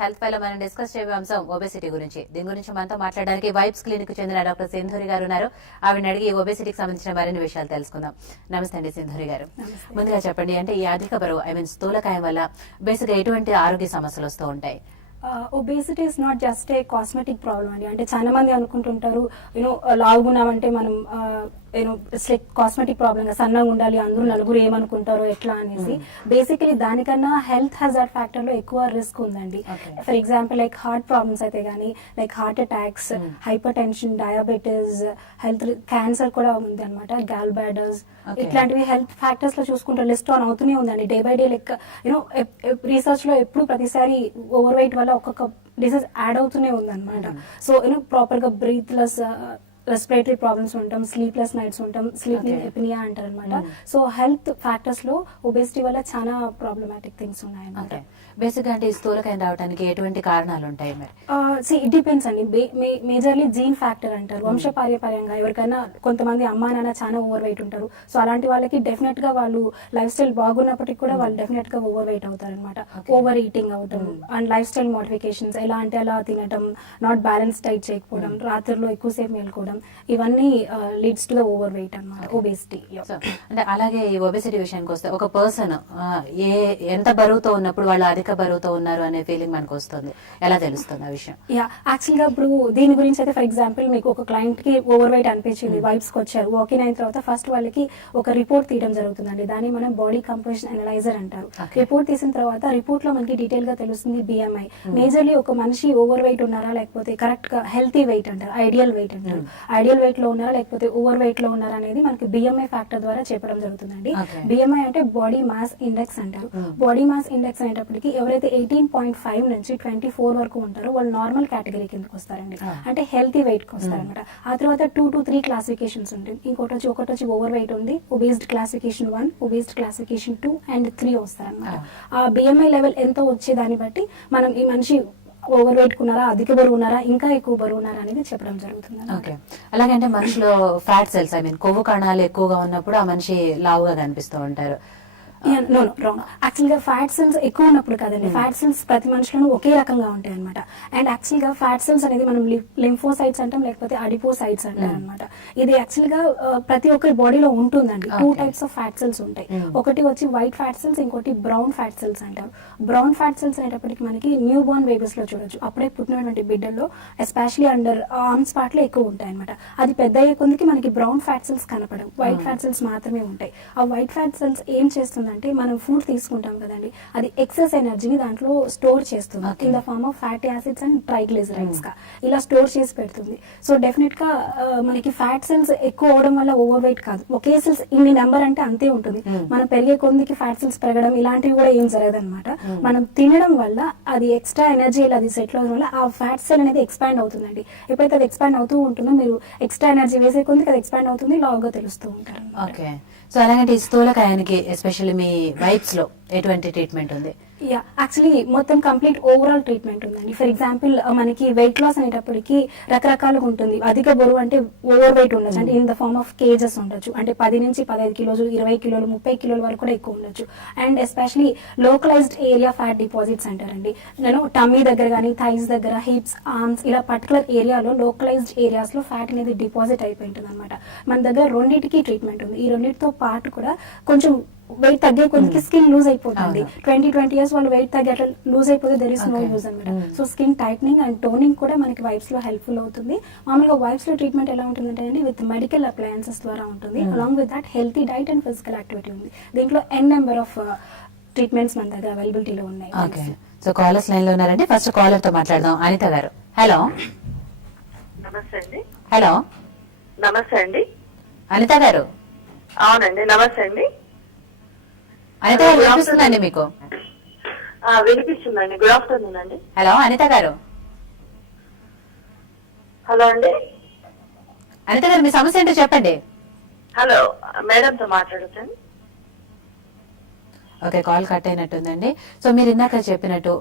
Health file మనం discuss చేయే అంశం obesity గురించి. దీని గురించి మనతో మాట్లాడడానికి వైబ్స్ క్లినిక్ కు చెందిన డాక్టర్ సింధూరి గారు ఉన్నారు. ఆవిడని అడిగి ఒబేసిటీకి సంబంధించిన మరిన్ని విషయాలు తెలుసుకుందాం. నమస్తే అండి సింధూరి గారు. ముందుగా చెప్పండి, అంటే ఈ అధిక బరువు స్థూలకాయం వల్ల బేసిక్ గా ఎటువంటి ఆరోగ్య సమస్యలు వస్తూ ఉంటాయి? Obesity is not just a cosmetic problem అండి. అంటే చాలా మంది అనుకుంటుంటారు లావుగున్నామంటే మనం కాస్మెటిక్ ప్రాబ్లమ్ గా సన్నగా ఉండాలి, అందరూ నలుగురు ఏమనుకుంటారో ఎట్లా అనేసి. బేసికలీ దానికన్నా హెల్త్ హజార్డ్ ఫ్యాక్టర్ లో ఎక్కువ రిస్క్ ఉందండి. For example like heart problems అయితే గానీ, like heart attacks, hyper tension, diabetes, health cancer కూడా ఉంది అనమాట, గాల్ బ్లాడర్స్, ఇట్లాంటివి హెల్త్ ఫ్యాక్టర్స్ లో చూసుకుంటే లిస్ట్ ఆన్ అవుతూనే ఉందండి. డే బై డే లెక్క రీసెర్చ్ లో ఎప్పుడు ప్రతిసారి ఓవర్ వెయిట్ వల్ల ఒక్కొక్క డిసీజ్ యాడ్ అవుతూనే ఉందన్నమాట. సో ప్రాపర్ గా బ్రీత్లెస్ రెస్పిరేటరీ ప్రాబ్లమ్స్ ఉంటాం, స్లీప్లెస్ నైట్స్ ఉంటాం, స్లీప్ ఎపినియా అంటారు అనమాట. సో హెల్త్ ఫ్యాక్టర్స్ లో ఒబేసిటీ వల్ల చాలా ప్రాబ్లమాటిక్ థింగ్స్ ఉన్నాయన్నమాట. బేసిక్ గా అంటే స్థూలకాయం రావడానికి ఎటువంటి కారణాలు ఉంటాయి మరి? ఇట్ డిపెండ్స్ అండి. మేజర్లీ జీన్ ఫ్యాక్టర్ అంటారు. వంశపార్యపర్యంగా ఎవరికైనా కొంతమంది అమ్మా నాన్న చాలా ఓవర్ వెయిట్ ఉంటారు. సో అలాంటి వాళ్ళకి డెఫినెట్ గా వాళ్ళు లైఫ్ స్టైల్ బాగున్నప్పటికీ కూడా వాళ్ళు డెఫినెట్ గా ఓవర్ వెయిట్ అవుతారు అనమాట. ఓవర్ ఈటింగ్ అవటం అండ్ లైఫ్ స్టైల్ మోడిఫికేషన్స్, ఎలా అంటే అలా తినటం, నాట్ బ్యాలెన్స్ డైట్ చేయకపోవడం, రాత్రిలో ఎక్కువసేపు మేల్కోవడం, ఇవన్నీ leads to the over weight అన్నమాట, ఒబేసిటీ. అంటే అలాగే ఈ ఒబేసిటీ విషయానికి వస్తే ఒక పర్సన్ ఎంత బరువుతో ఉన్నప్పుడు వాళ్ళు అధిక బరువుతో ఉన్నారు అనే ఫీలింగ్ మనకు వస్తుంది, ఎలా తెలుస్తుంది ఆ విషయం? యాక్చువల్ గా ఇప్పుడు దీని గురించి అయితే ఫర్ ఎగ్జాంపుల్ మీకు ఒక క్లయింట్ కి ఓవర్ వెయిట్ అనిపించింది, వైబ్స్ కి వచ్చారు, వాకింగ్ అయిన తర్వాత ఫస్ట్ వాళ్ళకి ఒక రిపోర్ట్ తీయడం జరుగుతుందండి. దాన్ని మనం బాడీ కంపోజిషన్ అనలైజర్ అంటారు. రిపోర్ట్ తీసిన తర్వాత రిపోర్ట్ లో మనకి డీటెయిల్ గా తెలుస్తుంది బిఎంఐ. మేజర్లీ ఒక మనిషి ఓవర్ వెయిట్ ఉన్నారా లేకపోతే కరెక్ట్ గా హెల్తీ వెయిట్ అంటారు, ఐడియల్ వెయిట్ అంటారు, ఐడియల్ వెయిట్ లో ఉన్నారా లేకపోతే ఓవర్ వెయిట్ లో ఉన్నారా అనేది మనకి బిఎంఐ ఫ్యాక్టర్ ద్వారా చెప్పడం జరుగుతుందండి. బిఎంఐ అంటే బాడీ మాస్ ఇండెక్స్ అంటారు. బాడీ మాస్ ఇండెక్స్ అనేటప్పటికి ఎవరైతే 18.5 నుంచి 24 వరకు ఉంటారో వాళ్ళు నార్మల్ కేటగిరీ కిందకి వస్తారండి, అంటే హెల్తీ వెయిట్ కి వస్తారనమాట. ఆ తర్వాత 2 to 3 క్లాసిఫికేషన్స్ ఉంటాయి. ఒకటి వచ్చి ఓవర్ వెయిట్ ఉంది, ఒబేస్డ్ క్లాసిఫికేషన్ 1, ఒబేస్డ్ క్లాసిఫికేషన్ 2 అండ్ 3 వస్తారనమాట. ఆ బిఎంఐ లెవెల్ ఎంత వచ్చే దాన్ని బట్టి మనం ఈ మనిషి ఓవర్ వెయిట్ ఉన్నారా, అధిక బరువు ఉన్నారా, ఇంకా ఎక్కువ బరువు ఉన్నారా అనేది చెప్పడం జరుగుతుంది. అలాగే అంటే మనిషిలో ఫ్యాట్ సెల్స్ కొవ్వు కణాలు ఎక్కువగా ఉన్నప్పుడు ఆ మనిషి లావుగా కనిపిస్తూ ఉంటారు. రాంగ్. యాక్చువల్ గా ఫ్యాట్ సెల్స్ ఎక్కువ ఉన్నప్పుడు కదండి, ఫ్యాట్ సెల్స్ ప్రతి మనిషిలోనూ ఒకే రకంగా ఉంటాయి అనమాట. అండ్ యాక్చువల్ గా ఫ్యాట్ సెల్స్ అనేది మనం లింఫోసైట్స్ అంటాం, లేకపోతే అడిపోసైట్స్ అంటారు అనమాట. ఇది యాక్చువల్ గా ప్రతి ఒక్కరి బాడీలో ఉంటుందండి. 2 టైప్స్ ఆఫ్ ఫ్యాట్ సెల్స్ ఉంటాయి. ఒకటి వచ్చి వైట్ ఫ్యాట్ సెల్స్, ఇంకోటి బ్రౌన్ ఫ్యాట్ సెల్స్ అంటారు. బ్రౌన్ ఫ్యాట్ సెల్స్ అనేటప్పటికి మనకి న్యూ బోర్న్ బేబీస్ లో చూడొచ్చు, అప్పుడే పుట్టినటువంటి బిడ్డల్లో ఎస్పెషలీ అండర్ ఆర్మ్స్ పార్ట్ లో ఎక్కువ ఉంటాయి అనమాట. అది పెద్ద అయ్యే కొద్దికి మనకి బ్రౌన్ ఫ్యాట్ సెల్స్ కనపడవు, వైట్ ఫ్యాట్ సెల్స్ మాత్రమే ఉంటాయి. ఆ వైట్ ఫ్యాట్ సెల్స్ ఏం చేస్తుంది అంటే మనం ఫుడ్ తీసుకుంటాం కదండి, అది ఎక్సెస్ ఎనర్జీని దాంట్లో స్టోర్ చేస్తుంది in the form of fatty acids and triglycerides గా ఇలా స్టోర్ చేసి పెడుతుంది. సో డెఫినెట్ గా మనకి ఫ్యాట్ సెల్స్ ఎక్కువ అవడం వల్ల ఓవర్ వెయిట్ కాదు, ఒకే సెల్స్ ఇన్ని నెంబర్ అంటే అంతే ఉంటుంది. మనం పెరిగే కొద్దికి ఫ్యాట్ సెల్స్ పెరగడం ఇలాంటివి కూడా ఏం జరగదు అనమాట. మనం తినడం వల్ల అది ఎక్స్ట్రా ఎనర్జీ అది సెటిల్ అవడం వల్ల ఆ ఫ్యాట్ సెల్ అనేది ఎక్స్పాండ్ అవుతుందండి. ఎప్పుడైతే అది ఎక్స్పాండ్ అవుతూ ఉంటుందో మీరు ఎక్స్ట్రా ఎనర్జీ వేసే కొద్దికి అది ఎక్స్పాండ్ అవుతుంది, లావుగా తెలుస్తూ ఉంటారు. సో అలాగే ఈ స్థూలకాయానికి ఎస్పెషల్లీ మీ వైబ్స్ లో ఎటువంటి ట్రీట్మెంట్ ఉంది? యాక్చువల్లీ మొత్తం కంప్లీట్ ఓవరాల్ ట్రీట్మెంట్ ఉందండి. ఫర్ ఎగ్జాంపుల్ మనకి వెయిట్ లాస్ అనేటప్పటికి రకరకాలుగా ఉంటుంది. అధిక బరువు అంటే ఓవర్ వెయిట్ ఉండొచ్చు, అంటే in the form of kgs ఉండొచ్చు, అంటే 10 నుంచి 15 కిలోలు, 20 కిలోలు, 30 కిలోల వరకు కూడా ఎక్కువ ఉండొచ్చు. And especially localised area fat deposits అంటారండి. టమ్మీ దగ్గర కానీ, థైస్ దగ్గర, హిప్స్, ఆర్మ్స్, ఇలా పర్టికులర్ ఏరియాలో లోకలైజ్డ్ ఏరియాస్ లో ఫ్యాట్ అనేది డిపాజిట్ అయిపోయి ఉంటుంది అనమాట. మన దగ్గర రెండింటికి ట్రీట్మెంట్ ఉంది. ఈ రెండింటితో పాటు కూడా కొంచెం వెయిట్ తగ్గే కొద్దికి స్కిన్ లూజ్ అయిపోతుంది. 20 years వాళ్ళు వెయిట్ తగ్గి అట్లా లూజ్ అయిపోతే దెర్ ఇస్ నో యూజ్ అనమాట. So skin tightening and toning కూడా మనకి వైబ్స్ లో హెల్ప్ఫుల్ అవుతుంది. మామూలుగా వైబ్స్ లో ట్రీట్మెంట్ ఎలా ఉంటుందంటే అండి, విత్ మెడికల్ అప్లయన్సెస్ ద్వారా ఉంటుంది. Along with that healthy diet and physical activity ఉంది. దీంట్లో నెంబర్ ఆఫ్ ట్రీట్మెంట్స్ మన దగ్గర అవైలబిలిటీలో ఉన్నాయి. సో కాలర్స్ లైన్ లో ఉన్నారండి. ఫస్ట్ కాలర్ తో మాట్లాడదాం. అనిత గారు, హలో. నమస్తే అండి. హలో, నమస్తే అండి. అనిత గారు. అవునండి, నమస్తే అండి. అనిత గారు వినిపిస్తుందండి మీకు? వినిపిస్తుందండి. గుడ్ ఆఫ్టర్నూన్ అండి. హలో అనిత గారు. హలో అండి. అనిత గారు, మీ సమస్య ఏంటో చెప్పండి. హలో, మేడంతో మాట్లాడొచ్చండి? ఓకే, కాల్ కట్ అయినట్టుందండి. సో మీరు ఇందాక చెప్పినట్టు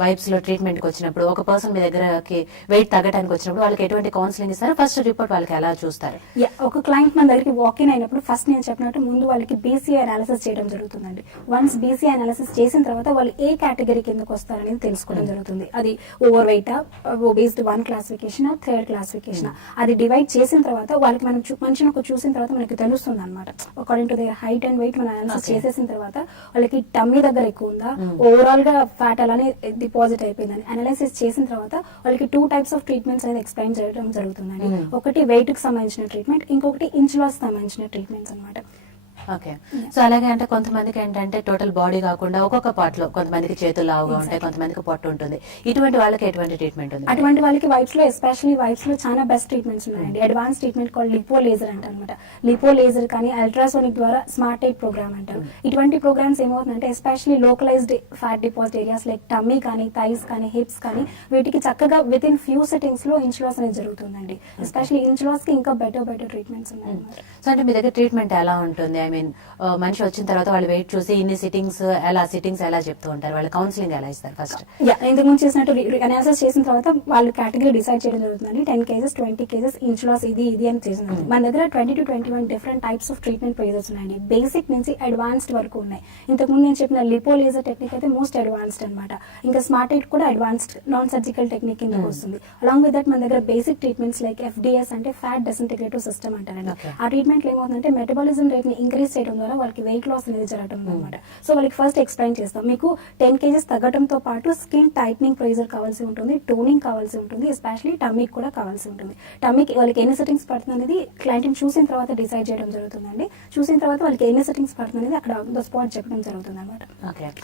వైబ్స్ లో ట్రీట్మెంట్ కి వచ్చినప్పుడు ఒక పర్సన్ మీ దగ్గరకి వెయిట్ తగ్గడానికి వచ్చినప్పుడు వాళ్ళకి ఎటువంటి కౌన్సిలింగ్ ఇస్తారు, ఫస్ట్ రిపోర్ట్ వాళ్ళకి ఎలా చూస్తారు? ఒక క్లయింట్ మన దగ్గరికి వాకిన్ అయినప్పుడు ఫస్ట్ నేను చెప్పినట్టు ముందు వాళ్ళకి బీసీఐ అనాలిసిస్ చేయడం జరుగుతుందండి. వన్స్ బీసీఐ అనాలిసిస్ చేసిన తర్వాత వాళ్ళు ఏ కేటగిరీ కిందకు వస్తారనేది తెలుసుకోవడం జరుగుతుంది. అది overweight, obese 1 classification, 3rd classification, అది డివైడ్ చేసిన తర్వాత వాళ్ళకి మనం మనిషిని ఒక చూసిన తర్వాత మనకి తెలుస్తుంది అనమాట. According to their height and weight మనం అనాలిసిస్ చేసేసిన తర్వాత వాళ్ళకి టమ్మీ దగ్గర ఎక్కువ ఉందా, ఓవరాల్ గా ఫ్యాట్ అలానే డిపాజిట్ అయిపోయిందని అనాలిసిస్ చేసిన తర్వాత వాళ్ళకి 2 టైప్స్ ఆఫ్ ట్రీట్మెంట్స్ అనేది ఎక్స్ప్లెయిన్ చేయడం జరుగుతుందండి. ఒకటి వెయిట్ కి సంబంధించిన ట్రీట్మెంట్, ఇంకొకటి ఇంచ్ లాస్ సంబంధించిన ట్రీట్మెంట్స్ అనమాట. ఓకే, సో అలాగే అంటే కొంతమందికి ఏంటంటే టోటల్ బాడీ కాకుండా ఒక్కొక్క పార్ట్ లో కొంతమందికి చేతులు లావుగా ఉంటాయి, కొంతమందికి పొట్టు ఉంటుంది. ఇటువంటి వాళ్ళకి ఎటువంటి ట్రీట్మెంట్ ఉంది? అటువంటి వాళ్ళకి వైట్స్ లో ఎస్పెషల్లీ వైట్స్ లో చాలా బెస్ట్ ట్రీట్మెంట్స్ ఉన్నాయండి. Advance treatment call lipo laser అంటారనమాట. లిపో లేజర్ కానీ అల్ట్రాసోనిక్ ద్వారా స్మార్ట్ ఎయిట్ ప్రోగ్రామ్ అంటారు. ఇటువంటి ప్రోగ్రామ్స్ ఏమవుతుందంటే especially localised fat deposit areas like tummy కానీ, థైస్ కానీ, హిప్స్ కానీ వీటికి చక్కగా విత్ ఇన్ ఫ్యూ సెట్టింగ్స్ లో ఇంచ్ లాస్ అనేది జరుగుతుందండి. ఎస్పెషల్లీ ఇంచ్ లాస్ కి ఇంకా బెటర్ ట్రీట్మెంట్స్ ఉన్నాయి. సో అంటే మీ దగ్గర ట్రీట్మెంట్ ఎలా ఉంటుంది? ఐ మీన్ మనిషి వచ్చిన తర్వాత వాళ్ళు వెయిట్ చూసి ఇన్ని సిట్టింగ్స్ ఎలా చెప్తూ ఉంటారు, వాళ్ళు కౌన్సిలింగ్ ఎలా ఇస్తారు ఫస్ట్? ఇంతకు ముందు చేసినట్టు అనాలిసిస్ చేసిన తర్వాత వాళ్ళు కేటగిరీ డిసైడ్ చేయడం జరుగుతుందండి. 10 kgs, 20 kgs, ఇంచ్ లాస్ ఇది అని చేసింది. మన దగ్గర 20 to 21 different types of treatment procedures ఉన్నాయండి. బేసిక్ నుంచి అడ్వాన్స్డ్ వరకు ఉన్నాయి. ఇంతకు ముందు నేను చెప్పిన లిపో లేజర్ టెక్నిక్ అయితే మోస్ట్ అడ్వాన్స్డ్ అనమాట. ఇంకా స్మార్ట్ ఎయిట్ కూడా అడ్వాన్స్డ్ నాన్ సర్జికల్ టెక్నిక్ కిందకి వస్తుంది. అలాంగ్ విత్ దట్ మన దగ్గర బేసిక్ ట్రీట్మెంట్స్ లైక్ FDS అంటే ఫ్యాట్ డెసింటిగ్రేటివ్ సిస్టమ్ అంటారండి. ఆ ట్రీట్మెంట్ ఏమవుతుందంటే మెటబాలిజం రేట్ ని ఇంక్రీజ్ చేయడం ద్వారా వాళ్ళకి వెయిట్ లాస్ అనేది జరగడం అనమాట. సో వాళ్ళకి ఫస్ట్ ఎక్స్ప్లెయిన్ చేస్తాం, మీకు 10 kgs తగ్గడంతో పాటు స్కిన్ టైట్నింగ్ ప్రొసీజర్ కావాల్సి ఉంటుంది, టోనింగ్ కావాల్సి ఉంటుంది, ఎస్పెషల్లీ టమ్మీకి కూడా కావాల్సి ఉంటుంది. టమ్మీకి వాళ్ళకి ఎన్ని సెట్టింగ్స్ పడుతుంది అనేది క్లయింట్ ని చూసిన తర్వాత డిసైడ్ చేయడం జరుగుతుందండి. చూసిన తర్వాత వాళ్ళకి ఎన్ని సెట్టింగ్స్ పడుతుంది అనేది అక్కడ ఆన్ ద స్పాట్ చెప్పడం జరుగుతుంది అనమాట.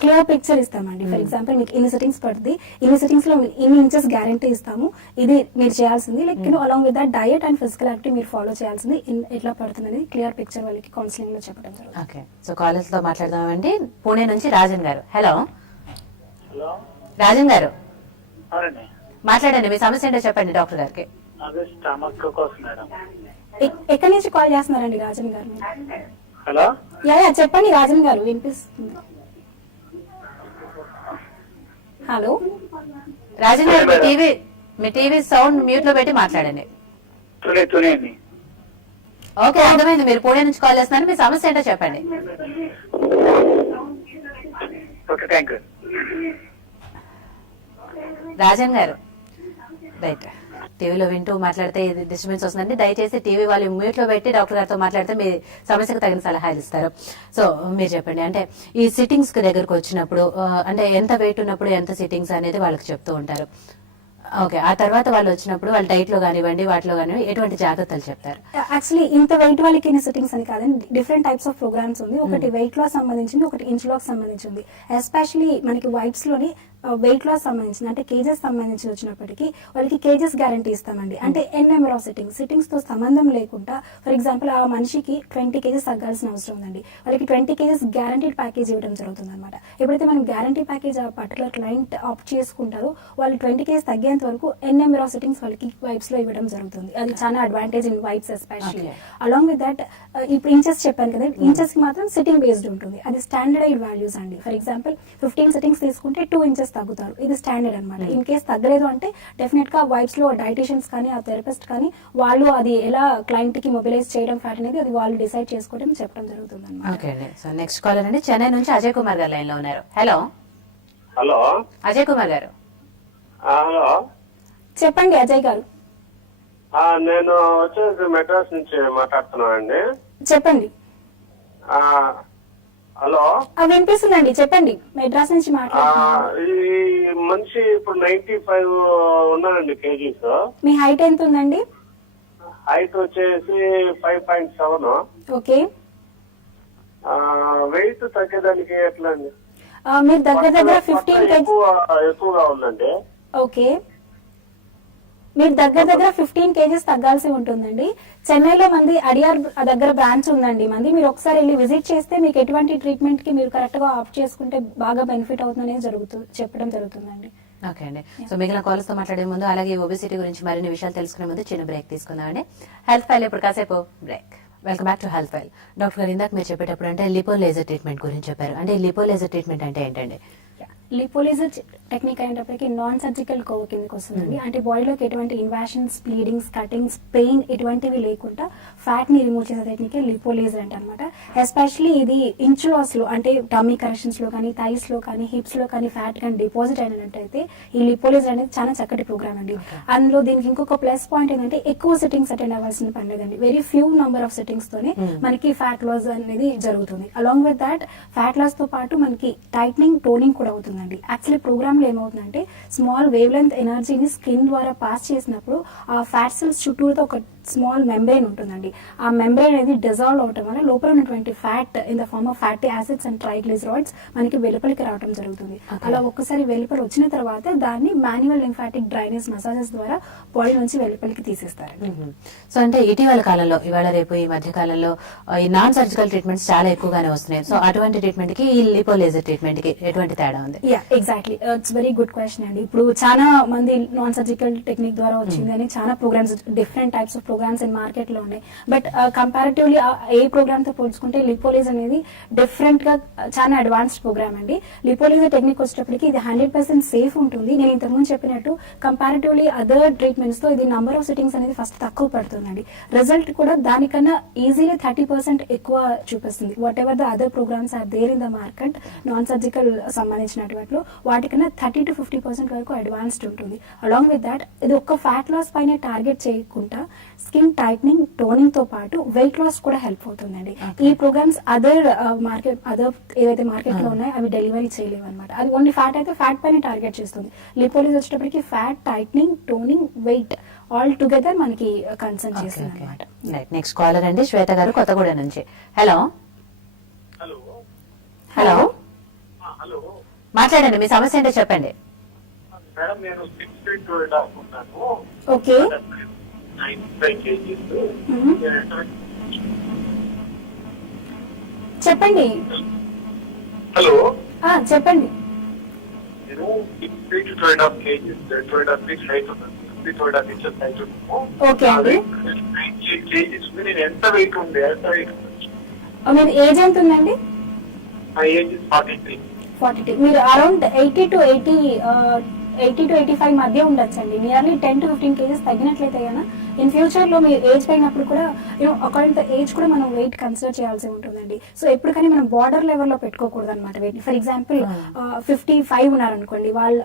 క్లియర్ పిక్చర్ ఇస్తామండి. ఫర్ ఎగ్జాంపుల్ మీకు ఇన్ని సెట్టింగ్స్ పడుతుంది, ఇన్ని సెట్టింగ్స్ లో ఇన్ని ఇంచెస్ గ్యారంటీ ఇస్తాము, ఇది మీరు చేయాల్సింది, like along with that diet and physical activity మీరు ఫాలో చేయాల్సింది, ఎట్లా పడుతుంది అనేది క్లియర్ పిక్చర్ వాళ్ళకి కౌన్సిలింగ్ లో చెప్పడం జరుగుతుంది. ఓకే, సో కాలేజ్ తో మాట్లాడదామండి. పూణే నుంచి రాజన్ గారు. హలో హలో, రాజన్ గారు, అవునండి. మాట్లాడండి, మీ సమస్య ఏంటో చెప్పండి డాక్టర్ గారికి. అదే స్టమక్ కోసం మేడం. ఎక్కడి నుంచి కాల్ చేస్తున్నారండి రాజన్ గారు? హలో, చెప్పండి రాజన్ గారు, వినిపిస్తుంది. హలో రాజన్ గారు, మీ టీవీ సౌండ్ మ్యూట్ లో పెట్టి మాట్లాడండి. తునే అండి. ఓకే, అర్థమైంది. మీరు పూణే నుంచి కాల్ చేస్తున్నారు, మీ సమస్య ఏంటో చెప్పండి. Okay, thank you. రాజన్ గారు, రైట్, టీవీలో వింటూ మాట్లాడితే ఇది డిస్టర్బెన్స్ వస్తుందండి. దయచేసి టీవీ వాళ్ళు మ్యూట్ లో పెట్టి డాక్టర్ గారితో మాట్లాడితే మీ సమస్యకు తగిన సలహాలు ఇస్తారు. సో మీరు చెప్పండి, అంటే ఈ సిట్టింగ్స్ దగ్గరకు వచ్చినప్పుడు అంటే ఎంత వెయిట్ ఉన్నప్పుడు ఎంత సిట్టింగ్స్ అనేది వాళ్ళకి చెప్తూ ఉంటారు. ఓకే, ఆ తర్వాత వాళ్ళు వచ్చినప్పుడు వాళ్ళ డైట్ లో కానివ్వండి, వాటిలో కానివ్వండి, ఎటువంటి జాగ్రత్తలు చెప్తారు? యాక్చువల్లీ ఇంత వెయిట్ వాళ్ళకి ఇన్ని సెట్టింగ్స్ అని కాదండి, డిఫరెంట్ టైప్స్ ఆఫ్ ప్రోగ్రామ్స్ ఉంది. ఒకటి వెయిట్ లాస్ సంబంధించింది, ఒకటి ఇంచ్ లాస్ సంబంధించింది. ఎస్పెషల్లీ మనకి వైట్స్ లోని వెయిట్ లాస్ సంబంధించిన అంటే కేజెస్ సంబంధించి వచ్చినప్పటికీ వాళ్ళకి కేజెస్ గ్యారంటీ ఇస్తామండి. అంటే ఎన్ నెంబర్ ఆఫ్ సిట్టింగ్స్ తో సంబంధం లేకుండా, ఫర్ ఎగ్జాంపుల్ ఆ మనిషికి 20 kgs తగ్గాల్సిన అవసరం ఉందండి, వాళ్ళకి 20 kgs గ్యారంటీడ్ ప్యాకేజ్ ఇవ్వడం జరుగుతుంది అనమాట. ఎప్పుడైతే మనం గ్యారంటీ ప్యాకేజ్ ఆ పర్టికులర్ క్లయింట్ ఆప్ట్ చేసుకుంటారో వాళ్ళు 20 kgs తగ్గేంత వరకు ఎన్ నెంబర్ ఆఫ్ సిట్టింగ్స్ వాళ్ళకి వైప్స్ లో ఇవ్వడం జరుగుతుంది. అది చాలా advantage in Vibes especially. Along with that ఇప్పుడు ఇంచెస్ చెప్పాను కదా, ఇంచెస్ కి మాత్రం సిట్టింగ్ బేస్డ్ ఉంటుంది. అది స్టాండర్డైడ్ వాల్యూస్ అండి. ఫర్ ఎగ్జాంపుల్ 15 సెట్టింగ్స్ తీసుకుంటే 2 inches తగ్గుతారు, ఇది స్టాండర్డ్ అనమాట. ఇన్ కేస్ తగ్గలేదు అంటే డెఫినెట్ గా వైప్స్ లో డైటీషియన్స్ కానీ ఆ థెరపిస్ట్ కానీ వాళ్ళు అది ఎలా క్లయింట్ కి మొబిలైజ్ చేయడం ఫ్యాట్ అనేది అది వాళ్ళు డిసైడ్ చేసుకోవడం చెప్పడం జరుగుతుంది అనమాట. ఓకే అండి, సో నెక్స్ట్ కాలర్ అండి చెన్నై నుంచి అజయ్ కుమార్ గారు లైన్ లో ఉన్నారు. హలో హలో, అజయ్ కుమార్ గారు. హలో, చెప్పండి అజయ్ గారు. నేను వచ్చేసి మెడ్రాస్ నుంచి మాట్లాడుతున్నాను అండి. చెప్పండి. హలో, వినిపిస్తుందండి, చెప్పండి. మెడ్రాస్ నుంచి మాట్లాడుతున్నాను. ఈ మనిషి ఇప్పుడు 95 ఉన్నానండి కేజీస్. మీ హైట్ ఎంత ఉందండి? హైట్ వచ్చేసి 5.7. ఓకే, వెయిట్ తగ్గేదానికి ఎట్లా అండి? మీరు దగ్గర 15 kgs ఎక్కువగా ఉందండి. ఓకే, మీరు దగ్గర 15 kgs తగ్గాల్సి ఉంటుందండి. చెన్నైలో మంది అడియార్ దగ్గర బ్రాంచ్ ఉందండి మంది. మీరు ఒకసారి వెళ్ళి విజిట్ చేస్తే మీకు ఎటువంటి ట్రీట్మెంట్ కి మీరు కరెక్ట్ గా ఆప్ట్ చేసుకుంటే బాగా బెనిఫిట్ అవుతుందనేది చెప్పడం జరుగుతుందండి. ఓకే అండి, సో మిగిలిన కాల్స్ తో మాట్లాడే ముందు అలాగే ఒబెసిటీ గురించి మరిన్ని విషయాలు తెలుసుకునే ముందు చిన్న బ్రేక్ తీసుకుందామండి. హెల్త్ ఫైల్ ఇప్పుడు కాసేపు break. Welcome back to health well. Doctor గారు, ఇందాక మీరు చెప్పేటప్పుడు అంటే లిపో లేజర్ ట్రీట్మెంట్ గురించి చెప్పారు. అంటే లిపో లేజర్ ట్రీట్మెంట్ అంటే ఏంటండి? లిపోలేజర్ టెక్నిక్ అయినప్పటికీ నాన్ సర్జికల్ కోవ కిందకి వస్తుందండి. అంటే బాడీలోకి ఎటువంటి ఇన్వాషన్స్, బ్లీడింగ్స్, కటింగ్స్, పెయిన్ ఇటువంటివి లేకుండా ఫ్యాట్ ని రిమూవ్ చేసే టెక్నిక్ లిపోలేజర్ అంటే అనమాట. ఎస్పెషల్లీ ఇది ఇంచ్ లాస్ లో అంటే టమ్మీ కరెక్షన్స్ లో కానీ, థైస్ లో కానీ, హిప్స్ లో కానీ ఫ్యాట్ కానీ డిపాజిట్ అయినట్టయితే ఈ లిపోలేజర్ అనేది చాలా చక్కటి ప్రోగ్రామ్ అండి. అందులో దీనికి ఇంకొక ప్లస్ పాయింట్ ఏంటంటే ఎక్కువ సిట్టింగ్స్ అటెండ్ అవ్వాల్సిన పని లేదండి. Very few number of sittings తోనే మనకి ఫ్యాట్ లాస్ అనేది జరుగుతుంది. Along with that fat loss తో పాటు మనకి టైట్నింగ్, టోనింగ్ కూడా అవుతుంది. యాక్చువల్లీ ప్రోగ్రామ్ లో ఏమవుతుందంటే స్మాల్ వేవ్ లెంత్ ఎనర్జీని స్కిన్ ద్వారా పాస్ చేసినప్పుడు ఆ ఫ్యాట్ సెల్స్ చుట్టూతో ఒక స్మాల్ మెంబ్రెయిన్ ఉంటుందండి. ఆ మెంబ్రెయిన్ అనేది డిజాల్వ్ అవటం వల్ల లోపల ఉన్నటువంటి fat in the form of fatty acids and triglycerides మనకి వెలుపలికి రావడం జరుగుతుంది. అలా ఒక్కసారి వెలుపలి వచ్చిన తర్వాత దాన్ని మాన్యువల్ లింఫాటిక్ డ్రైనేజ్ మసాజెస్ ద్వారా బాడీ నుంచి వెలుపలికి తీసేస్తారండి. సో అంటే ఇటీవల కాలంలో, ఇవాళ రేపు ఈ మధ్య కాలంలో ఈ నాన్ సర్జికల్ ట్రీట్మెంట్స్ చాలా ఎక్కువగానే వస్తున్నాయి. సో అటువంటి ట్రీట్మెంట్ కి ఈ లిపో లేజర్ ట్రీట్మెంట్ కి ఎటువంటి తేడా ఉంది? Exactly, it's very good question అండి. ఇప్పుడు చాలా మంది నాన్ సర్జికల్ టెక్నిక్ ద్వారా వచ్చింది అని చాలా programmes, different types of programmes in market లో ఉన్నాయి. బట్ కంపారిటివ్లీ ఏ ప్రోగ్రామ్ తో పోల్చుకుంటే లిపోలేజ్ అనేది డిఫరెంట్ గా చాలా అడ్వాన్స్డ్ ప్రోగ్రామ్ అండి. లిపోలేజర్ టెక్నిక్ వచ్చేటప్పటికి ఇది 100% సేఫ్ ఉంటుంది. నేను ఇంతకుముందు చెప్పినట్టు కంపారిటివ్లీ అదర్ ట్రీట్మెంట్స్ తో ఇది నంబర్ ఆఫ్ సిట్టింగ్స్ అనేది ఫస్ట్ తక్కువ పడుతుందండి. రిజల్ట్ కూడా దానికన్నా ఈజీలీ 30% ఎక్కువ చూపిస్తుంది. Whatever the other programmes are there in the market non surgical సంబంధించినటువంటి వాటికన్నా 30 to 50% వరకు అడ్వాన్స్డ్ ఉంటుంది. అలాంగ్ విత్ దాట్ ఇది ఒక్క ఫ్యాట్ లాస్ పైన టార్గెట్ చేయకుండా స్కిన్ టైట్నింగ్, టోనింగ్ తో పాటు వెయిట్ లాస్ కూడా హెల్ప్ అవుతుందండి. ఈ ప్రోగ్రామ్స్ అదర్ ఏవైతే మార్కెట్ లో ఉన్నాయో అవి డెలివరీ చేయలేవు అనమాట. అది ఓన్లీ ఫ్యాట్ అయితే ఫ్యాట్ పైన టార్గెట్ చేస్తుంది. లిపోలిజ్ వచ్చేటప్పటికి fat, tightening, toning, weight all together మనకి కన్సర్న్ చేస్తుంది అనమాట. నెక్స్ట్ కాలర్ అండి శ్వేత గారు, కొత్తగూడెం నుంచి. హలో హలో హలో హలో మాట్లాడండి, మీ సమస్య ఏంటో చెప్పండి. మేడం, నేను 6 feet అనుకుంటాను. Okay, 95 kgs. చెప్పండి. హలో, చెప్పండి. నేను 6 feet 12.5 kgs, 12.5 feet height ఉన్నాను. 12.5 inches height ఉన్నాను. ఓకే అండి. 98 kgs. నేను ఎంత వెయిట్ ఉంది? మీరు ఏజ్ ఎంత ఉందండి? నా ఏజ్ 43. 42. మీరు అరౌండ్ 80 to 85 మధ్య ఉండొచ్చండి. నియర్లీ 10 to 15 కేజెస్ తగ్గినట్లయితే కన్నా ఇన్ ఫ్యూచర్ లో మీరు ఏజ్ అయినప్పుడు కూడా అకార్డింగ్ టు ఏజ్ కూడా మనం వెయిట్ కన్సిడర్ చేయాల్సి ఉంటుందండి. సో ఎప్పుడు కానీ మనం బార్డర్ లెవెల్ లో పెట్టుకోకూడదు అనమాట వెయిట్. ఫర్ ఎగ్జాంపుల్ 55 ఉన్నారనుకోండి, వాళ్ళ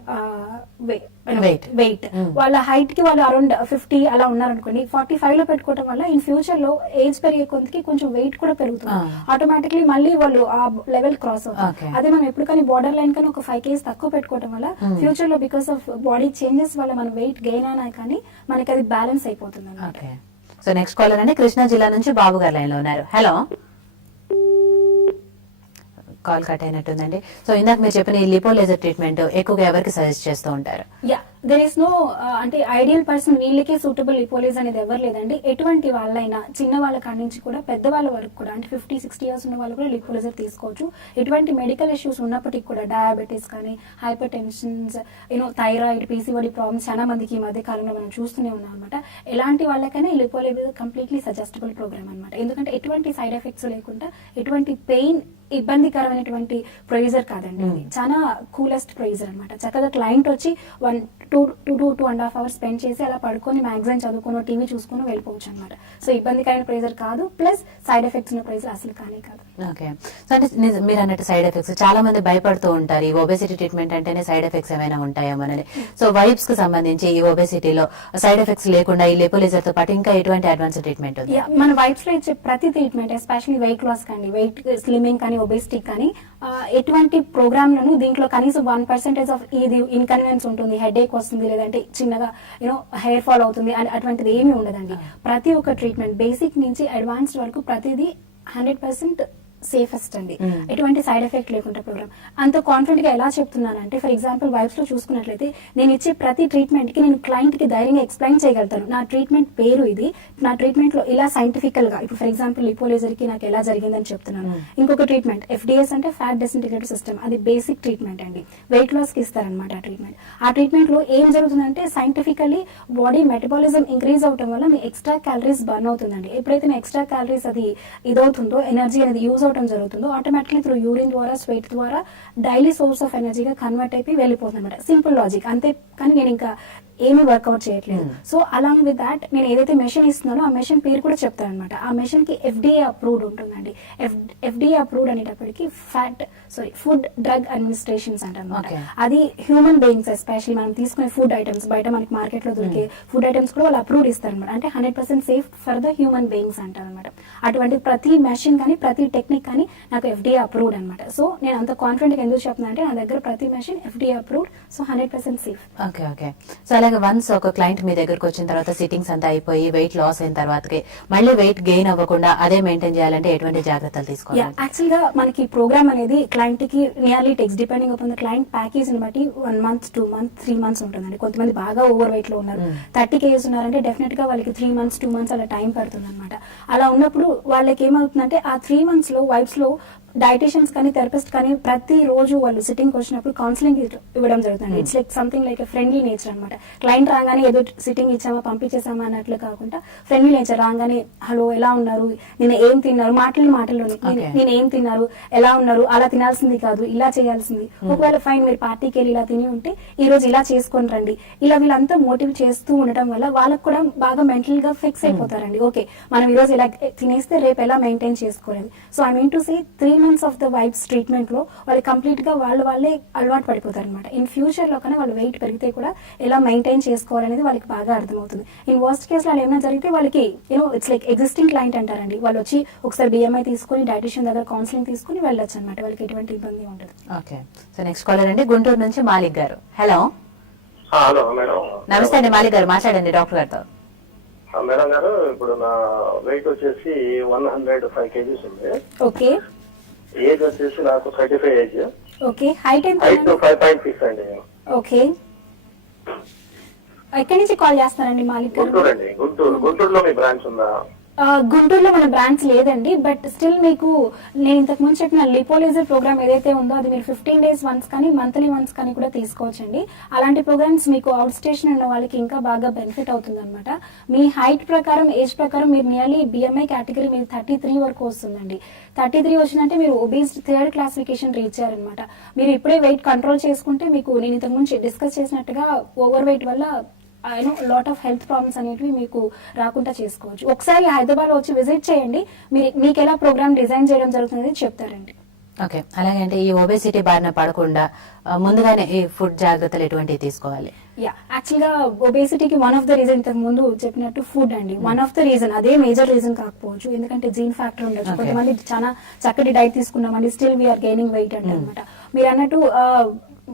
వెయిట్ వాళ్ళ హైట్ కి వాళ్ళు అరౌండ్ 50 అలా ఉన్నారనుకోండి, 45 లో పెట్టుకోవడం వల్ల ఇన్ ఫ్యూచర్ లో ఏజ్ పెరిగే కొంతకి కొంచెం వెయిట్ కూడా పెరుగుతుంది. ఆటోమేటిక్లీ మళ్ళీ వాళ్ళు ఆ లెవెల్ క్రాస్ అవుతుంది. అదే మనం ఎప్పుడు కానీ బార్డర్ లైన్ కానీ ఒక 5 kgs తక్కువ పెట్టుకోవడం వల్ల ఫ్యూచర్ లో బికాస్ ఆఫ్ బాడీ చేంజెస్ వల్ల మనం వెయిట్ గెయిన్ అయినా కానీ మనకి అది బ్యాలెన్స్ అయిపోతుంది. సో నెక్స్ట్ కాలర్ అండి కృష్ణా జిల్లా నుంచి బాబు గారు లైన్ లో ఉన్నారు. హలో, కాల్ కట్ అయినట్టుందండి. సో ఇందాక మీరు చెప్పిన ఈ లిపో లేజర్ ట్రీట్మెంట్ ఎక్కువగా ఎవరికి సజెస్ట్ చేస్తూ ఉంటారు? దెర్ ఇస్ నో అంటే ఐడియల్ పర్సన్, వీళ్ళకే సూటబుల్ లిపోలేజ్ అనేది ఎవరు లేదండి. ఎటువంటి వాళ్ళైనా చిన్న వాళ్ళ కాడి నుంచి కూడా పెద్ద వాళ్ళ వరకు కూడా, అంటే 50-60 years ఉన్న వాళ్ళు కూడా లిపోలేజర్ తీసుకోవచ్చు. ఎటువంటి మెడికల్ ఇష్యూస్ ఉన్నప్పటికీ కూడా, డయాబెటీస్ కానీ, hyper tensions, thyroid, PCOD problems చాలా మందికి ఈ మధ్య కాలంలో మనం చూస్తూనే ఉన్నాం అనమాట. ఎలాంటి వాళ్ళకైనా ఈ లిపోలేజర్ కంప్లీట్లీ సజెస్టబుల్ ప్రోగ్రామ్ అనమాట. ఎందుకంటే ఎటువంటి సైడ్ ఎఫెక్ట్స్ లేకుండా, ఎటువంటి పెయిన్, ఇబ్బందికరమైనటువంటి ప్రొసీజర్ కాదండి. ఇది చాలా కూలెస్ట్ ప్రొసీజర్ అనమాట. చక్కగా క్లయింట్ వచ్చి 2.5 hours స్పెండ్ చేసి అలా పడుకొని మ్యాగజైన్ చదువుకుని, టీవీ చూసుకుని వెళ్ళిపోవచ్చు అనమాట. సో ఇబ్బందికరమైన ప్రెజర్ కాదు, ప్లస్ సైడ్ ఎఫెక్ట్స్ ఉన్న ప్రెజర్ అసలు కానీ కాదు. ఓకే, సో అంటే మీరు అన్నట్టు సైడ్ ఎఫెక్ట్స్ చాలా మంది భయపడుతూ ఉంటారు. ఈ ఒబేసిటీ ట్రీట్మెంట్ అంటేనే సైడ్ ఎఫెక్ట్స్ ఏమైనా ఉంటాయేమోనని. సో వైబ్స్ కి సంబంధించి ఈ ఒబేసిటీలో సైడ్ ఎఫెక్ట్స్ లేకుండా ఈ లిపోలేజర్ తో పాటు ఇంకా ఎటువంటి అడ్వాన్స్ ట్రీట్మెంట్ ఉంది? మన వైబ్స్ లో ఇచ్చే ప్రతి ట్రీట్మెంట్, ఎస్పెషల్లీ వెయిట్ లాస్ కానీ, వెయిట్ స్లిమ్మింగ్ కానీ, ఒబేసిటీ కానీ, ఎటువంటి ప్రోగ్రామ్ లను దీంట్లో కనీసం 1% ఆఫ్ ఇది ఇన్కన్వీనియన్స్ ఉంటుంది, హెడేక్ వస్తుంది, లేదంటే చిన్నగా హెయిర్ ఫాల్ అవుతుంది అని అటువంటిది ఏమీ ఉండదండి. ప్రతి ఒక్క ట్రీట్మెంట్ బేసిక్ నుంచి అడ్వాన్స్డ్ వరకు ప్రతిదీ 100% సేఫెస్ట్ అండి. ఎటువంటి సైడ్ ఎఫెక్ట్ లేకుండా ప్రోగ్రామ్. అంత కాన్ఫిడెంట్ గా ఎలా చెప్తున్నానంటే, ఫర్ ఎగ్జాంపుల్ వైబ్స్ లో చూసుకున్నట్లయితే నేను ఇచ్చే ప్రతి ట్రీట్మెంట్ కి నేను క్లయింట్ కి ధైర్యంగా ఎక్స్ప్లెయిన్ చేయగలుగుతాను. నా ట్రీట్మెంట్ పేరు ఇది, నా ట్రీట్మెంట్ లో ఇలా సైంటిఫికల్ గా, ఇప్పుడు ఫర్ ఎగ్జాంపుల్ లిపోలేజర్ కి నాకు ఎలా జరిగిందని చెప్తున్నాను. ఇంకొక ట్రీట్మెంట్ FDS అంటే ఫ్యాట్ డిసింటిగ్రేటర్ సిస్టమ్, అది బేసిక్ ట్రీట్మెంట్ అండి. వెయిట్ లాస్ కి ఇస్తారనమాట ఆ ట్రీట్మెంట్. ఆ ట్రీట్మెంట్ లో ఏం జరుగుతుందంటే సైంటిఫికలీ బాడీ మెటబాలిజం ఇంక్రీజ్ అవటం వల్ల మీ ఎక్స్ట్రా క్యాలరీస్ బర్న్ అవుతుందండి. ఎప్పుడైతే మీ ఎక్స్ట్రా క్యాలరీస్ అది ఇదవుతుందో, ఎనర్జీ అనేది యూజ్ అవడం జరుగుతుందో, ఆటోమేటిక్లీ త్రూ యూరిన్ ద్వారా, స్వెట్ ద్వారా డైలీ సోర్స్ ఆఫ్ ఎనర్జీగా కన్వర్ట్ అయిపోయి వెళ్ళిపోతుంది అనమాట. సింపుల్ లాజిక్ అంతే. కానీ నేను ఇంకా ఏమీ వర్కౌట్ చేయట్లేదు. సో అలాంగ్ విత్ దాట్ నేను ఏదైతే మెషిన్ ఇస్తున్నానో ఆ మెషిన్ పేరు కూడా చెప్తాను అనమాట. ఆ మెషిన్ కి FDA అప్రూవ్డ్ ఉంటుందండి. FDA అప్రూవ్డ్ అనేటప్పటికి ఫుడ్ డ్రగ్ అడ్మినిస్ట్రేషన్స్ అంటారనమాట. అది హ్యూమన్ బీయింగ్స్, ఎస్పెషల్లీ మనం తీసుకునే ఫుడ్ ఐటమ్స్, బయట మనకి మార్కెట్ లో దొరికే ఫుడ్ ఐటమ్స్ కూడా వాళ్ళు అప్రూవ్డ్ ఇస్తారనమాట. అంటే 100% safe for the human beings అంటారనమాట. అటువంటి ప్రతి మెషిన్ కానీ ప్రతి టెక్నిక్ కానీ నాకు FDA అప్రూవ్డ్ అనమాట. సో నేను అంత కాన్ఫిడెంట్ గా ఎందుకు చెప్తున్నా అంటే నా దగ్గర ప్రతి machine FDA approved, so 100% safe. Okay. So అలాగే వన్స్ ఒక క్లయింట్ మీ దగ్గరకు వచ్చిన తర్వాత సిట్టింగ్స్ అంతా అయిపోయి వెయిట్ లాస్ అయిన తర్వాతకి మళ్ళీ వెయిట్ గెయిన్ అవ్వకుండా అదే మెయింటైన్ చేయాలంటే ఎటువంటి జాగ్రత్తలు తీసుకోవాలి? యాక్చువల్ గా మనకి ప్రోగ్రామ్ అనేది క్లయింట్ కి nearly takes depending upon the client package ని బట్టి 1 month, 2 months, 3 months ఉంటుందండి. కొంతమంది బాగా ఓవర్ వెయిట్ లో ఉన్నారు, 30 kgs ఉన్నారంటే డెఫినెట్ గా వాళ్ళకి 3 months, 2 months అలా టైం పడుతుంది అనమాట. అలా ఉన్నప్పుడు వాళ్ళకి ఏమవుతుందంటే ఆ 3 months లో వైబ్స్ లో డైటీషియన్స్ కానీ థెరపిస్ట్ కానీ ప్రతి రోజు వాళ్ళు సిట్టింగ్ వచ్చినప్పుడు కౌన్సిలింగ్ ఇవ్వడం జరుగుతుంది. It's like something like friendly nature అనమాట. క్లయింట్ రాగానే ఏదో సిట్టింగ్ ఇచ్చామా పంపించేసామా అన్నట్లు కాకుండా ఫ్రెండ్లీ నేచర్. రాగానే హలో ఎలా ఉన్నారు, నేను ఏం తిన్నారు, మాటల్లోనే నేను ఏం తిన్నారు, ఎలా ఉన్నారు, అలా తినాల్సింది కాదు ఇలా చేయాల్సింది. ఒకవేళ ఫైన్ మీరు పార్టీకి వెళ్ళి ఇలా తిని ఉంటే ఈ రోజు ఇలా చేసుకొని రండి, ఇలా వీళ్ళంతా మోటివేట్ చేస్తూ ఉండటం వల్ల వాళ్ళకు కూడా బాగా మెంటల్ గా ఫిక్స్ అయిపోతారండి. ఓకే మనం ఈ రోజు ఇలా తినేస్తే రేపు ఎలా మెయింటైన్ చేసుకోవాలి. So I mean to say 3 months of the vibes treatment లో వాళ్ళు కంప్లీట్ గా వాళ్ళే అలవాటు పడిపోతారు అనమాట. ఇన్ ఫ్యూచర్ లో కానీ వాళ్ళు వెయిట్ పెరిగితే కూడా ఎలా మెయింటైన్ చేసుకోవాలనేది వాళ్ళకి బాగా అర్థమవుతుంది. ఇన్ వర్స్ట్ కేస్ లో ఏమైనా జరిగితే వాళ్ళకి ఇట్స్ లైక్ ఎగ్జిస్టింగ్ క్లయింట్ అంటారండి. వాళ్ళు వచ్చి ఒకసారి BMI తీసుకుని డైటీషియన్ దగ్గర కౌన్సిలింగ్ తీసుకుని వెళ్ళొచ్చు అనమాట. వాళ్ళకి ఎటువంటి ఇబ్బంది ఉండదు. ఓకే. సో నెక్స్ట్ కాలర్ అండి గుంటూరు నుంచి మాలిక్ గారు. Hello madam. నమస్తే అండి మాలిక్ గారు, మాట్లాడండి డాక్టర్ గారితో. మేడం గారు, ఇప్పుడు నా వెయిట్ వచ్చేసి 105 kgs ఉంది. ఓకే. ఏజ్ వచ్చేసి నాకు 35 ఏజ్. ఓకే. హైట్ ఎంత? 5.6 అండి. ఓకే. ఎక్కడి నుంచి కాల్ చేస్తారండి మాలిక్ గారు? గుంటూరు అండి. గుంటూరులో మీ బ్రాంచ్ ఉందా? గుంటూరులో మన బ్రాంచ్ లేదండి. బట్ స్టిల్ మీకు నేను ఇంతకు ముందు చెప్పిన లిపోలేజర్ ప్రోగ్రామ్ ఏదైతే ఉందో అది మీరు 15 days వన్స్ కానీ మంత్లీ వన్స్ కానీ కూడా తీసుకోవచ్చండి. అలాంటి ప్రోగ్రామ్స్ మీకు అవుట్ స్టేషన్ ఉన్న వాళ్ళకి ఇంకా బాగా బెనిఫిట్ అవుతుంది అనమాట. మీ హైట్ ప్రకారం, ఏజ్ ప్రకారం మీరు నియర్లీ BMI కేటగిరీ మీరు 33 వరకు వస్తుందండి. 33 వచ్చిందంటే మీరు ఒబీస్ 3rd క్లాసిఫికేషన్ రీచ్ అయ్యారనమాట. మీరు ఇప్పుడే వెయిట్ కంట్రోల్ చేసుకుంటే మీకు నేను ఇంతకు ముందు డిస్కస్ చేసినట్టుగా ఓవర్ వెయిట్ వల్ల లాట్ ఆఫ్ హెల్త్ ప్రాబ్లమ్స్ అనేవి మీకు రాకుండా చేసుకోవచ్చు. ఒకసారి హైదరాబాద్ వచ్చి విజిట్ చేయండి, మీకు ఎలా ప్రోగ్రామ్ డిజైన్ చేయడం జరుగుతుంది చెప్తారండి. ఓకే. అలాగే అంటే ఈ ఒబేసిటీ బారిన పడకుండా ముందుగానే ఈ ఫుడ్ జాగ్రత్తలు ఎటువంటివి తీసుకోవాలి? యాక్చువల్ గా ఒబేసిటీకి వన్ ఆఫ్ ద రీజన్ ఇంతకు ముందు చెప్పినట్టు ఫుడ్ అండి. వన్ ఆఫ్ ద రీజన్, అదే మేజర్ రీజన్ కాకపోవచ్చు, ఎందుకంటే జీన్ ఫ్యాక్టర్ ఉండొచ్చు. కొంతమంది చాలా చక్కటి డైట్ తీసుకున్నామండి స్టిల్ వీఆర్ గెయినింగ్ వెయిట్ అంటే అనమాట. మీరు అన్నట్టు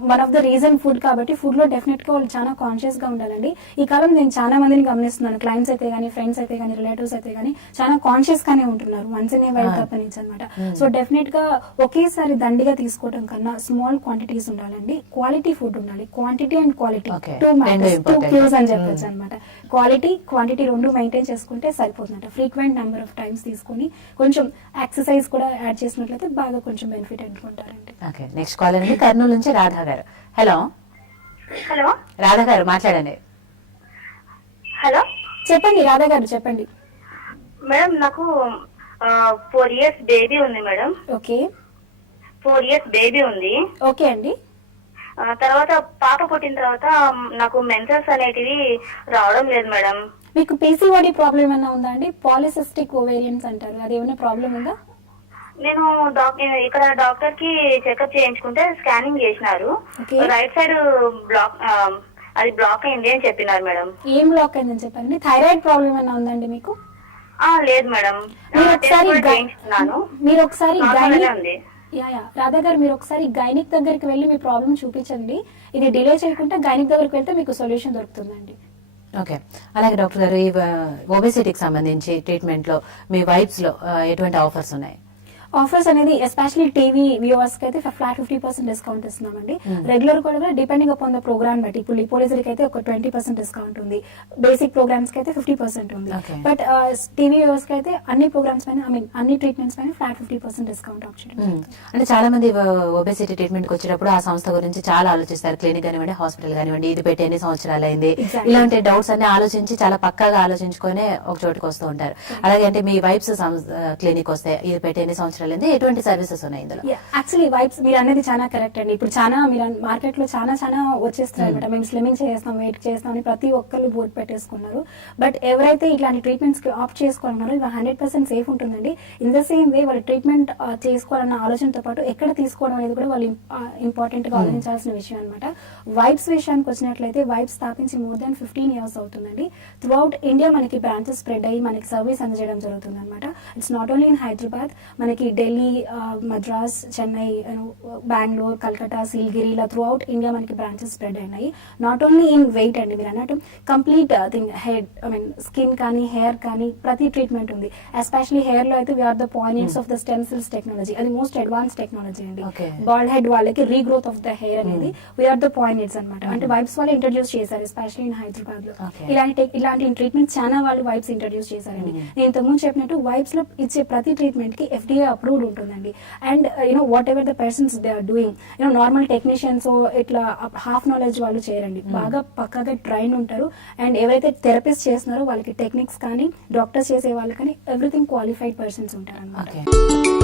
one of the reason food కాబట్టి ఫుడ్ లో డెఫినెట్ గా వాళ్ళు చాలా కాన్షియస్ గా ఉండాలండి. ఈ కాలం నేను చాలా మందిని గమనిస్తున్నాను, క్లయింట్స్ అయితే గానీ, ఫ్రెండ్స్ అయితే గానీ, రిలేటివ్స్ అయితే గానీ చాలా కాన్షియస్ గానే ఉంటున్నారు వన్స్ ఇన్ ఏ వైల్ తప్పనించి అనమాట. సో డెఫినెట్ గా ఒకేసారి దండిగా తీసుకోవడం కన్నా స్మాల్ క్వాంటిటీస్ ఉండాలండి. క్వాలిటీ ఫుడ్ ఉండాలి. క్వాంటిటీ అండ్ క్వాలిటీ 2 Qs అని చెప్పొచ్చు అనమాట. క్వాలిటీ క్వాంటిటీ 2 మెయింటైన్ చేసుకుంటే సరిపోతుందంట. ఫ్రీక్వెంట్ నెంబర్ ఆఫ్ టైమ్స్ తీసుకుని కొంచెం ఎక్సర్సైజ్ కూడా యాడ్ చేసినట్లయితే బాగా కొంచెం బెనిఫిట్ అనుకుంటారండి. ఓకే. నెక్స్ట్ కాల్ అండి కర్నూలు నుంచి రాధా గారు. హలో రాధా గారు, మాట్లాడండి. హలో చెప్పండి రాధా గారు, చెప్పండి మేడం. నాకు 4 years బేబీ ఉంది మేడం. ఓకే. 4 years బేబీ ఉంది. ఓకే అండి. తర్వాత పాప పుట్టిన తర్వాత నాకు మెన్సెస్ అనేటివి రావడం లేదు మేడం. మీకు PCOD ప్రాబ్లం ఏమైనా ఉందా అండి? పాలిసిస్టిక్ ఓవేరియన్స్ అంటారు, అది ఏమైనా ప్రాబ్లం ఉందా? నేను ఇక్కడ డాక్టర్ కి చెకప్ చేయించుకుంటే స్కానింగ్ చేసినారు. రైట్ సైడ్ బ్లాక్, అది బ్లాక్ అయింది అని చెప్పినారు మేడం. ఏం బ్లాక్ అయిందని చెప్పారండి? థైరాయిడ్ ప్రాబ్లం ఏమైనా ఉందండి మీకు? లేదు మేడం. మీరు ఒకసారి రాధా గారు మీరు ఒకసారి గైనిక్ దగ్గరికి వెళ్ళి మీ ప్రాబ్లం చూపించండి. ఇది డిలే చేయకుండా గైనిక్ దగ్గరికి వెళ్తే మీకు సొల్యూషన్ దొరుకుతుందండి. ఓకే. అలాగే డాక్టర్ గారు, ఈ ఒబేసిటీకి సంబంధించి ట్రీట్మెంట్ లో మీ వైబ్స్ లో ఎటువంటి ఆఫర్స్ ఉన్నాయి? ఆఫర్స్ అనేది ఎస్పెషల్లీ టీవీ వ్యూవర్స్ కి అయితే ఫ్లాట్ 50% డిస్కౌంట్ ఇస్తున్నామండి. రెగ్యులర్ కూడా డిపెండింగ్ అపాన్ ద ప్రోగ్రామ్ బట్టి ఇప్పుడు లిపోలేజర్ కి అయితే ఒక 20% డిస్కౌంట్ ఉంది, బేసిక్ ప్రోగ్రామ్స్ కి అయితే 50% ఉంది. Okay. బట్ టీవీ వ్యూవర్స్ కి అయితే అన్ని ప్రోగ్రామ్స్ పైన అన్ని ట్రీట్మెంట్స్ పైన ఫ్లాట్ 50% డిస్కౌంట్ ఆప్షన్. అంటే చాలా మంది ఒబేసిటీ ట్రీట్మెంట్ కి వచ్చేటప్పుడు ఆ సంస్థ గురించి చాలా ఆలోచిస్తారు, క్లినిక్ కానివ్వండి, హాస్పిటల్ కానివ్వండి, ఇది పెట్టి ఎన్ని సంవత్సరాలు అయింది, Exactly. ఇలాంటి డౌట్స్ అన్ని ఆలోచించి చాలా పక్కాగా ఆలోచించుకొని ఒక చోటుకి వస్తూ ఉంటారు. అలాగే అంటే మీ వైబ్స్ క్లినిక్ వస్తే ఇది పెట్టి ఎన్ని సంవత్సరాలు అయింది, ఎటువంటి సర్వీసెస్ ఉన్నాయి ఇందులో? యాక్చువల్లీ వైబ్స్ మీరు అనేది చాలా కరెక్ట్ అండి. ఇప్పుడు చాలా మీరు మార్కెట్ లో చాలా వచ్చేస్తారు అనమాట. మేము స్లిమ్మింగ్ చేస్తాం, వెయిట్ చేస్తాం అని ప్రతి ఒక్కళ్ళు బోర్డు పెట్టేసుకున్నారు. బట్ ఎవరైతే ఇట్లాంటి ట్రీట్మెంట్స్ కి ఆప్ట్ చేసుకోవాలన్నారో ఇవి 100% సేఫ్ ఉంటుందండి. ఇన్ ద సేమ్ వే వాళ్ళు ట్రీట్మెంట్ చేసుకోవాలన్న ఆలోచనతో పాటు ఎక్కడ తీసుకోవడం అనేది కూడా వాళ్ళు ఇంపార్టెంట్ గా ఆలోచించాల్సిన విషయం అనమాట. వైబ్స్ విషయానికి వచ్చినట్లయితే వైబ్స్ స్థాపించి మోర్ దాన్ 15 years అవుతుందండి. త్రూ అవుట్ ఇండియా మనకి బ్రాంచెస్ స్ప్రెడ్ అయ్యి మనకి సర్వీస్ అందజేయడం జరుగుతుంది అనమాట. It's not only in Hyderabad, మనకి ఢిల్లీ, మద్రాస్, చెన్నై, బెంగళూరు, కల్కటా, సిల్గిరి, ఇలా త్రూ అవుట్ ఇండియా మనకి బ్రాంచెస్ స్ప్రెడ్ అయినాయి. నాట్ ఓన్లీ ఇన్ వెయిట్ అండి, మీరు అన్నట్టు కంప్లీట్ థింగ్ హెడ్ స్కిన్ కానీ హెయిర్ కానీ ప్రతి ట్రీట్మెంట్ ఉంది. ఎస్పెషల్లీ హెయిర్ లో అయితే we are the points of the stem cells technology, అది మోస్ట్ అడ్వాన్స్ టెక్నాలజీ అండి. Okay. బాల్డ్ హెడ్ వాళ్ళకి రీగ్రోత్ ఆఫ్ ద హెయిర్ అనేది వీఆర్ ద పాయింట్స్ అనమాట. అంటే వైబ్స్ వాళ్ళు ఇంట్రడ్యూస్ చేశారు ఎస్పెషల్లీ ఇన్ హైదరాబాద్ లో. Okay. ఇలాంటి ట్రీట్మెంట్ చాలా వాళ్ళు వైబ్స్ ఇంట్రడ్యూస్ చేశారండి. నేను ఇంతకుముందు చెప్పినట్టు వైబ్స్ లో ఇచ్చే ప్రతి ట్రీట్మెంట్ కి FDA అప్రూవ్డ్ ఉంటుందండి. And whatever the persons they are doing, normal technicians ఇట్లా హాఫ్ నాలెడ్జ్ వాళ్ళు చేయరండి, బాగా పక్కగా ట్రైన్ ఉంటారు. అండ్ ఎవరైతే థెరపిస్ట్ చేస్తున్నారో వాళ్ళకి టెక్నిక్స్ కానీ డాక్టర్స్ చేసే వాళ్ళు కానీ ఎవ్రీథింగ్ క్వాలిఫైడ్ పర్సన్స్ ఉంటారు అనమాట. Okay.